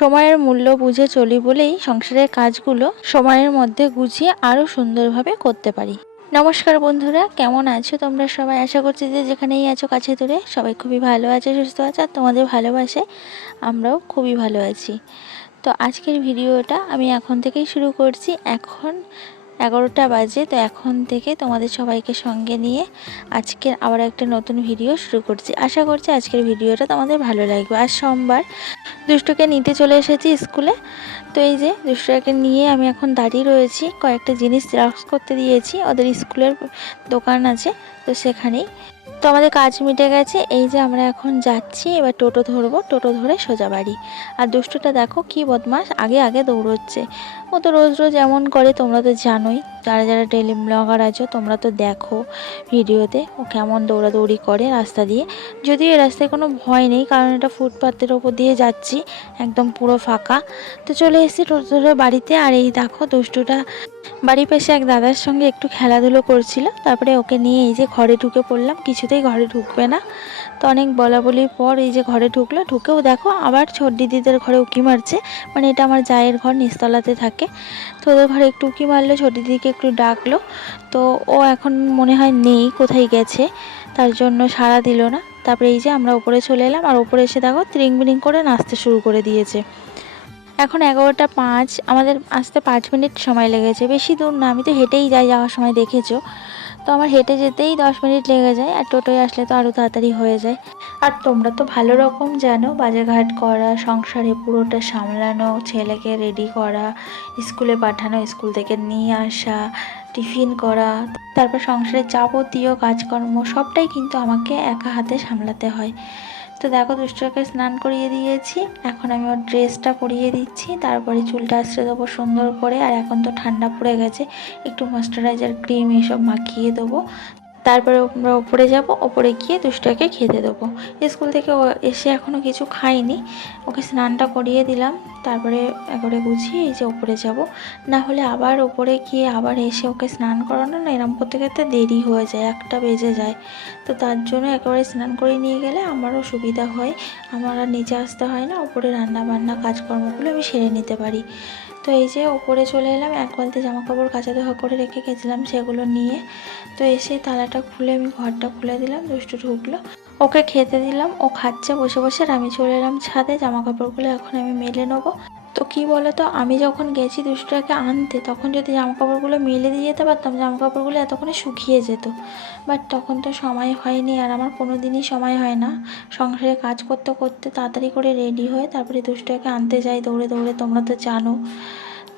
সময়ের মূল্য বুঝে চলি বলেই সংসারের কাজগুলো সময়ের মধ্যে গুছিয়ে আরও সুন্দরভাবে করতে পারি। নমস্কার বন্ধুরা, কেমন আছো তোমরা সবাই? আশা করছি যে যেখানেই আছো কাছে দূরে সবাই খুবই ভালো আছে, সুস্থ আছে, আর তোমাদের ভালোবাসে আমরাও খুবই ভালো আছি। তো আজকের ভিডিওটা আমি এখন থেকেই শুরু করছি। এখন 11টা বাজে, তো এখন থেকে তোমাদের সবাইকে সঙ্গে নিয়ে আজকের আবার একটা নতুন ভিডিও শুরু করছি। আশা করছি আজকের ভিডিওটা তোমাদের ভালো লাগবে। আজ সোমবার, দুষ্টুকে নিতে চলে এসেছি স্কুলে। তো এই যে দুষ্টুকে নিয়ে আমি এখন দাঁড়িয়ে রয়েছি, কয়েকটা জিনিস জেরক্স করতে দিয়েছি, ওদের স্কুলের দোকান আছে তো সেখানেই। তো আমাদের কাজ মিটে গেছে, এই যে আমরা এখন যাচ্ছি, এবার টোটো ধরবো, টোটো ধরে সোজা বাড়ি। আর দুষ্টুটা দেখো কি বদমাস, আগে আগে দৌড়চ্ছে। ও তো রোজ রোজ এমন করে, তোমরা তো জানোই, যারা যারা ডেলি ব্লগার আছো তোমরা তো দেখো ভিডিওতে ও কেমন দৌড়াদৌড়ি করে রাস্তা দিয়ে। যদিও এই রাস্তায় কোনো ভয় নেই, কারণ এটা ফুটপাতের ওপর দিয়ে যাচ্ছি, একদম পুরো ফাঁকা। তো চলে এসেছি টোটো ধরে বাড়িতে। আর এই দেখো দুষ্টুটা বাড়ির পাশে এক দাদার সঙ্গে একটু খেলাধুলো করছিল, তারপরে ওকে নিয়ে এই যে ঘরে ঢুকে পড়লাম। কিছুতেই ঘরে ঢুকবে না, তো অনেক বলা বলির পর এই যে ঘরে ঢুকলো। ঢুকেও দেখো আবার ছোট দিদিদের ঘরে উকি মারছে, মানে এটা আমার জায়ের ঘর, নিচতলাতে থাকে। তো ওদের ঘরে একটু উকি মারলো, ছোট দিদিকে একটু ডাকলো, তো ও এখন মনে হয় নেই, কোথায় গেছে, তার জন্য সাড়া দিল না। তারপরে এই যে আমরা উপরে চলে এলাম, আর উপরে এসে দেখো ত্রিং বিরিং করে নাচতে শুরু করে দিয়েছে। এখন 11টা 5, আমাদের আসতে 5 মিনিট সময় লেগেছে, বেশি দূর না, আমি তো হেঁটেই যাই যাওয়ার সময়, দেখেছো তো। আমার হেঁটে যেতেই 10 মিনিট লেগে যায়, আর টোটোয় আসলে তো আরও তাড়াতাড়ি হয়ে যায়। আর তোমরা তো ভালো রকম জানো, বাজারঘাট করা, সংসারে পুরোটা সামলানো, ছেলেকে রেডি করা, স্কুলে পাঠানো, স্কুল থেকে নিয়ে আসা, টিফিন করা, তারপর সংসারের যাবতীয় কাজকর্ম সবটাই কিন্তু আমাকে একা হাতে সামলাতে হয়। তো দেখো দুষ্টুকে স্নান করিয়ে দিয়েছি, এখন আমি ওর ড্রেসটা পরিয়ে দিচ্ছি, তারপরে চুলটা আঁচড়ে দেবো সুন্দর করে। আর এখন তো ঠান্ডা পড়ে গেছে, একটু ময়েশ্চারাইজার ক্রিম এসব মাখিয়ে দেবো। তারপরে আমরা ওপরে যাব, ওপরে গিয়ে দুষ্টুকে খেতে দেবো। স্কুল থেকে ও এসে এখনও কিছু খাইনি, ওকে স্নানটা করিয়ে দিলাম, তারপরে একবারে গুছিয়ে এই যে ওপরে যাব। না হলে আবার ওপরে গিয়ে আবার এসে ওকে স্নান করানো না, এরম করতে করতে দেরি হয়ে যায়, 1টা বেজে যায়। তো তার জন্য একেবারে স্নান করে নিয়ে গেলে আমারও সুবিধা হয়, আমার আর নিচে আসতে হয় না, ওপরে রান্না বান্না কাজকর্মগুলো আমি সেরে নিতে পারি। তো এই যে ওপরে চলে এলাম, 1 বালতি জামা কাপড় কাচা ধোয়া করে রেখে গেছিলাম, সেগুলো নিয়ে। তো এসে তালাটা খুলে আমি ঘরটা খুলে দিলাম, দুষ্টু ঢুকলো, ওকে খেতে দিলাম, ও খাচ্ছে বসে বসে। আর আমি চলে এলাম ছাদে, জামা কাপড়গুলো এখন আমি মেলে নেবো। তো কী বলো তো, আমি যখন গেছি দুষ্টুটাকে আনতে, তখন যদি জামা কাপড়গুলো মেলে দিয়ে যেতে পারতাম, জামা কাপড়গুলো এতক্ষণে শুকিয়ে যেত। বাট তখন তো সময় হয়নি, আর আমার কোনো দিনই সময় হয় না। সংসারে কাজ করতে করতে তাড়াতাড়ি করে রেডি হয়ে তারপরে দুষ্টুটাকে আনতে যাই দৌড়ে দৌড়ে, তোমরা তো জানো।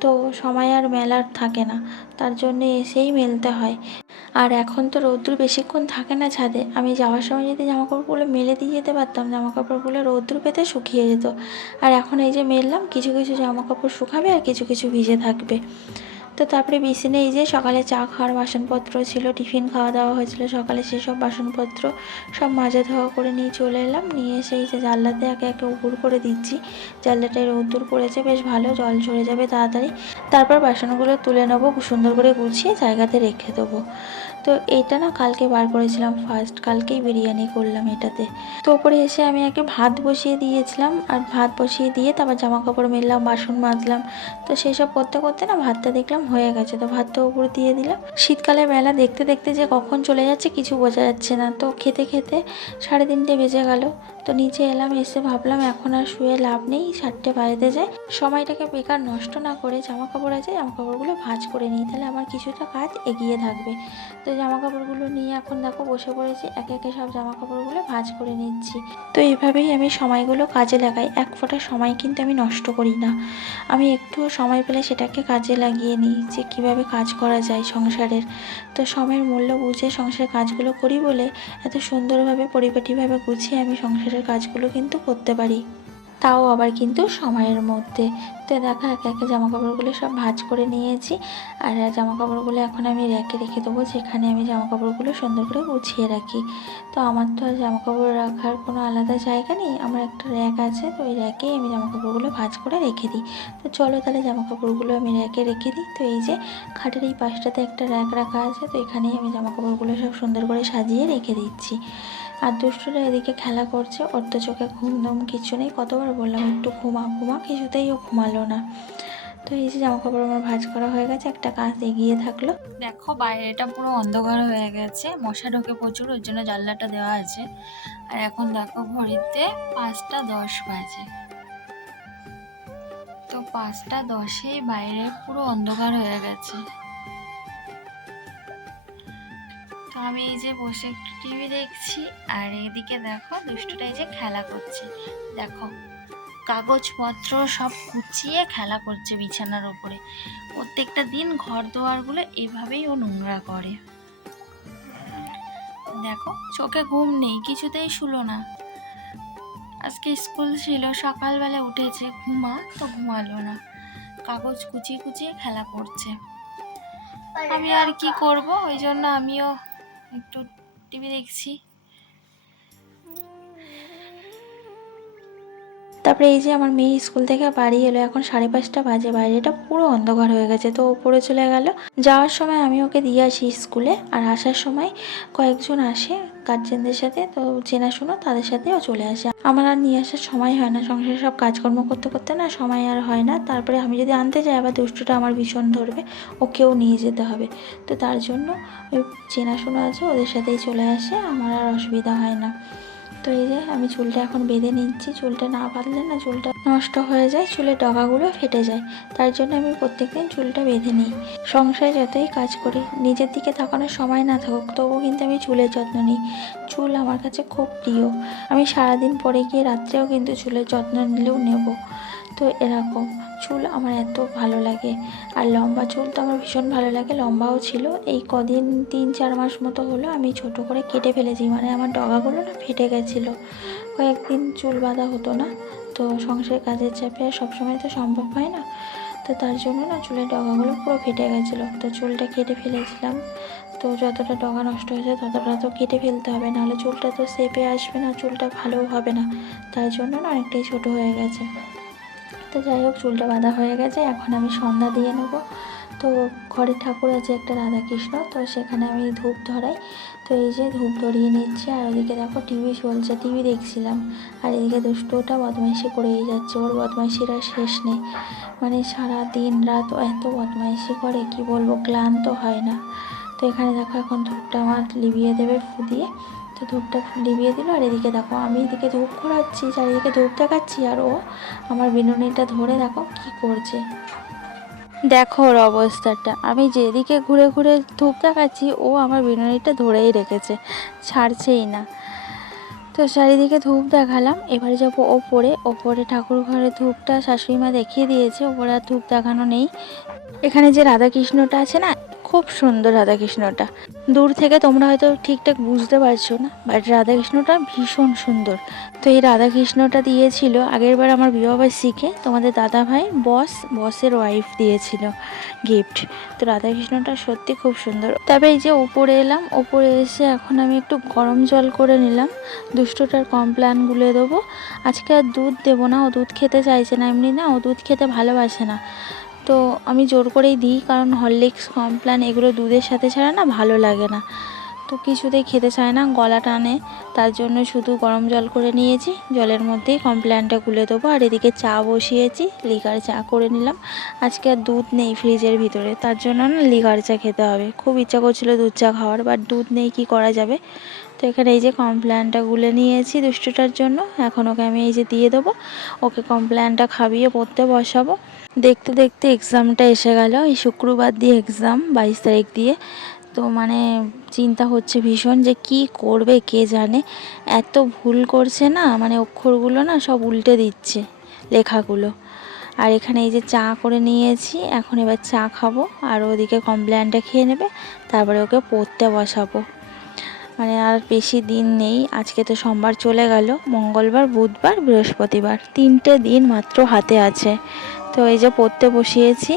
তো সময় আর মেলার থাকে না, তার জন্যে এসেই মেলতে হয়। আর এখন তো রৌদ্র বেশিক্ষণ থাকে না ছাদে, আমি যাওয়ার সময় যদি জামাকাপড়গুলো মেলে দিয়ে যেতে পারতাম, জামাকাপড়গুলো রৌদ্র পেতে শুকিয়ে যেত। আর এখন এই যে মেললাম, কিছু কিছু জামাকাপড় শুকাবে আর কিছু কিছু ভিজে থাকবে। তো তারপরে বিছানে এই যে সকালে চা খাওয়ার বাসনপত্র ছিল, টিফিন খাওয়া দাওয়া হয়েছিল সকালে, সেসব বাসনপত্র সব মাজা ধোয়া করে নিয়ে চলে এলাম। নিয়ে এসে এই যে জানলাতে একে একে উপর করে দিচ্ছি, জানলাটায় রোদ্দুর পড়েছে বেশ ভালো, জল ঝরে যাবে তাড়াতাড়ি। তারপর বাসনগুলো তুলে নেবো, সুন্দর করে গুছিয়ে জায়গাতে রেখে দেবো। তো এটা না কালকে বার করেছিলাম ফার্স্ট, কালকেই বিরিয়ানি করলাম এটাতে। তো ওপরে এসে আমি একে ভাত বসিয়ে দিয়েছিলাম, আর ভাত বসিয়ে দিয়ে তারপর জামা কাপড় মেললাম, বাসন মাজলাম। তো সেসব করতে করতে না ভাতটা দেখলাম হয়ে গেছে, তো ভাতটা উপরে দিয়ে দিলাম। শীতকালে বেলা দেখতে দেখতে যে কখন চলে যাচ্ছে কিছু বোঝা যাচ্ছে না। তো খেতে খেতে 3:30 বেজে গেল। তো নিচে এলাম, এসে ভাবলাম এখন আর শুয়ে লাভ নেই, 4টে বাজতে যায়, সময়টাকে বেকার নষ্ট না করে জামা কাপড় আছে জামা কাপড়গুলো ভাঁজ করে নিই, তাহলে আমার কিছুটা কাজ এগিয়ে থাকবে। তো জামা কাপড়গুলো নিয়ে এখন দেখো বসে পড়েছি, একে একে সব জামা কাপড়গুলো ভাঁজ করে নিচ্ছি। তো এইভাবেই আমি সময়গুলো কাজে লাগাই, এক ফোঁটা সময় কিন্তু আমি নষ্ট করি না। আমি একটুও সময় পেলে সেটাকে কাজে লাগিয়ে নিই, যে কীভাবে কাজ করা যায় সংসারের। তো সময়ের মূল্য বুঝে সংসারের কাজগুলো করি বলে এত সুন্দরভাবে পরিপাটিভাবে গুছিয়ে আমি সংসারের কাজগুলো কিন্তু করতে পারি। তাও আবার কিন্তু সময়ের মধ্যে। তো দেখো একে একে জামাকাপড়গুলো সব ভাঁজ করে নিয়েছি। আর জামাকাপড়গুলো এখন আমি র্যাকে রেখে দেবো, যেখানে আমি জামাকাপড়গুলো সুন্দর করে গুছিয়ে রাখি। তো আমার তো আর জামাকাপড় রাখার কোনো আলাদা জায়গা নেই, আমার একটা র্যাক আছে, তো ওই র্যাকেই আমি জামাকাপড়গুলো ভাঁজ করে রেখে দিই। তো চলো তাহলে জামাকাপড়গুলো আমি র্যাকে রেখে দিই। তো এই যে খাটের এই পাশটাতে একটা র্যাক রাখা আছে, তো এখানেই আমি জামাকাপড়গুলো সব সুন্দর করে সাজিয়ে রেখে দিচ্ছি। আর দুষ্টুরা এদিকে খেলা করছে, ওর তো চোখে ঘুম কিছু নেই, কতবার বললাম একটু ঘুমা, কিছুতেই ও ঘুমালো না। তো এই যে জামাকাপড় আমার ভাঁজ করা হয়ে গেছে, একটা কাজ এগিয়ে থাকলো। দেখো বাইরেটা পুরো অন্ধকার হয়ে গেছে, মশা ঢোকে প্রচুর, ওর জন্য জানলাটা দেওয়া আছে। আর এখন দেখো ঘড়িতে 5টা 10 বাজে। তো 5টা 10-এ বাইরে পুরো অন্ধকার হয়ে গেছে। তো আমি এই যে বসে একটু টিভি দেখছি, আর এদিকে দেখো দুষ্টুটা এই যে খেলা করছে। দেখো কাগজপত্র সব কুচিয়ে খেলা করছে বিছানার উপরে। প্রত্যেকটা দিন ঘর দুয়ারগুলো এভাবেই ও নোংরা করে। দেখো চোখে ঘুম নেই, কিছুতেই শুলো না। আজকে স্কুল ছিল, সকালবেলা উঠেছে, তো ঘুমালো না, কাগজ কুচিয়ে কুচিয়ে খেলা করছে। আমি আর কি করব, ওই জন্য আমিও একটু টিভি দেখছি। তারপরে এই যে আমার মেয়ে স্কুল থেকে বাড়ি এলো, এখন 5:30 বাজে, বাইরেটা পুরো অন্ধকার হয়ে গেছে। তো ওপরে চলে গেল, যাওয়ার সময় আমি ওকে দিয়ে আসি স্কুলে, আর আসার সময় কয়েকজন আসে গার্জেনদের সাথে, তো চেনাশোনা তাদের সাথেও চলে আসে। আমার আর নিয়ে আসার সময় হয় না, সংসারে সব কাজকর্ম করতে করতে না সময় আর হয় না। তারপরে আমি যদি আনতে যাই আবার দুষ্টুটা আমার ভীষণ ধরবে, ওকেও নিয়ে যেতে হবে। তো তার জন্য ওই চেনাশোনা আছে, ওদের সাথেই চলে আসে, আমার আর অসুবিধা হয় না। তো এই যে আমি চুলটা এখন বেঁধে নিচ্ছি, চুলটা না বাঁধলে না চুলটা নষ্ট হয়ে যায়, চুলের ডগাগুলো ফেটে যায়। তার জন্য আমি প্রত্যেকদিন চুলটা বেঁধে নিই। সংসারে যতই কাজ করি, নিজের দিকে তাকানোর সময় না থাকুক, তবুও কিন্তু আমি চুলের যত্ন নিই। চুল আমার কাছে খুব প্রিয়, আমি সারাদিন পরে গিয়ে রাত্রেও কিন্তু চুলের যত্ন নিলেও নেব। তো এরকম চুল আমার এত ভালো লাগে। আর লম্বা চুল তো আমার ভীষণ ভালো লাগে, লম্বাও ছিল। এই কদিন 3-4 মাস মতো হলো আমি ছোট করে কেটে ফেলেছি, মানে আমার ডগাগুলো না ফেটে গেছিলো। কয়েকদিন চুল বাঁধা হতো না, তো সংসারের কাজের চাপে সবসময় তো সম্ভব হয় না। তো তার জন্য না চুলের ডগাগুলো পুরো ফেটে গেছিলো, তো চুলটা কেটে ফেলেছিলাম। তো যতটা ডগা নষ্ট হয়েছে ততটা তো কেটে ফেলতে হবে, নাহলে চুলটা তো শেপে আসবে না, চুলটা ভালোও হবে না। তাই জন্য না অনেকটাই ছোট হয়ে গেছে। তো যাই হোক চুলটা বাঁধা হয়ে গেছে, এখন আমি সন্ধ্যা দিয়ে নেবো। তো ঘরে ঠাকুর আছে একটা রাধাকৃষ্ণ, তো সেখানে আমি ধূপ ধরাই। তো এই যে ধূপ ধরিয়ে নিচ্ছি, আর ওদিকে দেখো টিভি চলছে, টিভি দেখছিলাম। আর এদিকে দুষ্টুটা বদমাইশি করেই যাচ্ছে, ওর বদমাইশির আর শেষ নেই। মানে সারা দিন রাত এত বদমাইশি করে, কি বলবো, ক্লান্ত হয় না। তো এখানে দেখো এখন ধূপটা আমার লিভিয়ে দেবে ফু দিয়ে। তো ধূপটা লিভিয়ে দিল, আর এদিকে দেখো আমি এদিকে ধূপ ঘোরাচ্ছি, চারিদিকে ধূপ দেখাচ্ছি, আর ও আমার বিনুনিটা ধরে দেখো কি করছে। দেখো ওর অবস্থাটা, আমি যেদিকে ঘুরে ঘুরে ধূপ দেখাচ্ছি ও আমার বিনুনিটা ধরেই রেখেছে, ছাড়ছেই না। তো চারিদিকে ধূপ দেখালাম, এবারে যাবো ওপরে ঠাকুর ঘরে ধূপটা শাশুড়ি মা দেখিয়ে দিয়েছে, ওপরে আর ধূপ দেখানো নেই। এখানে যে রাধাকৃষ্ণটা আছে না, খুব সুন্দর রাধাকৃষ্ণটা। দূর থেকে তোমরা হয়তো ঠিকঠাক বুঝতে পারছো না, বাট রাধাকৃষ্ণটা ভীষণ সুন্দর। তো এই রাধাকৃষ্ণটা দিয়েছিল আগেরবার আমার বিবাহবার্ষিকীতে তোমাদের দাদা ভাই বসের ওয়াইফ দিয়েছিল গিফট। তো রাধাকৃষ্ণটা সত্যি খুব সুন্দর। তবে এই যে ওপরে এলাম, ওপরে এসে এখন আমি একটু গরম জল করে নিলাম, দুষ্টুটার কমপ্ল্যান গুলে দেবো। আজকে আর দুধ দেবো না, ও দুধ খেতে চাইছে না, এমনি না ও দুধ খেতে ভালোবাসে না। তো আমি জোর করেই দিই, কারণ হরলিক্স কমপ্ল্যান এগুলো দুধের সাথে ছাড়া না ভালো লাগে না। তো কিছুতেই খেতে চায় না, গলা টানে, তার জন্য শুধু গরম জল করে নিয়েছি, জলের মধ্যেই কমপ্ল্যানটা গুলে দেবো। আর এদিকে চা বসিয়েছি, লিকার চা করে নিলাম। আজকে আর দুধ নেই ফ্রিজের ভিতরে, তার জন্য না লিকার চা খেতে হবে। খুব ইচ্ছা করছিল দুধ চা খাওয়ার, বাট দুধ নেই, কি করা যাবে। তো এখানে এই যে কমপ্ল্যানটা গুলে নিয়েছি দুষ্টুটার জন্য, এখন ওকে আমি এই যে দিয়ে দেবো, ওকে কমপ্ল্যানটা খাইয়ে পড়তে বসাবো। দেখতে দেখতে এক্সামটা এসে গেল, এই শুক্রবার দিয়ে এক্সাম, 22 তারিখ দিয়ে। তো মানে চিন্তা হচ্ছে ভীষণ যে কি করবে কে জানে, এত ভুল করছে না, মানে অক্ষরগুলো না সব উল্টে দিচ্ছে লেখাগুলো। আর এখানে এই যে চা করে নিয়েছি, এখন এবার চা খাবো, আর ওদিকে কমপ্ল্যানটা খেয়ে নেবে, তারপরে ওকে পড়তে বসাবো। মানে আর বেশি দিন নেই। আজকে তো সোমবার চলে গেল, মঙ্গলবার, বুধবার, বৃহস্পতিবার, 3টে দিন মাত্র হাতে আছে। তো এই যে পড়তে বসিয়েছি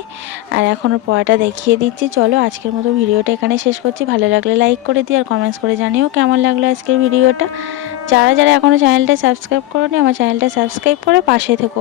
আর এখন পড়াটা দেখিয়ে দিচ্ছি। চলো আজকের মতো ভিডিওটা এখানে শেষ করছি। ভালো লাগলে লাইক করে দিও আর কমেন্টস করে জানিও কেমন লাগলো আজকের ভিডিওটা। যারা যারা এখনও চ্যানেলটা সাবস্ক্রাইব করোনি, আমার চ্যানেলটা সাবস্ক্রাইব করে পাশে থেকো।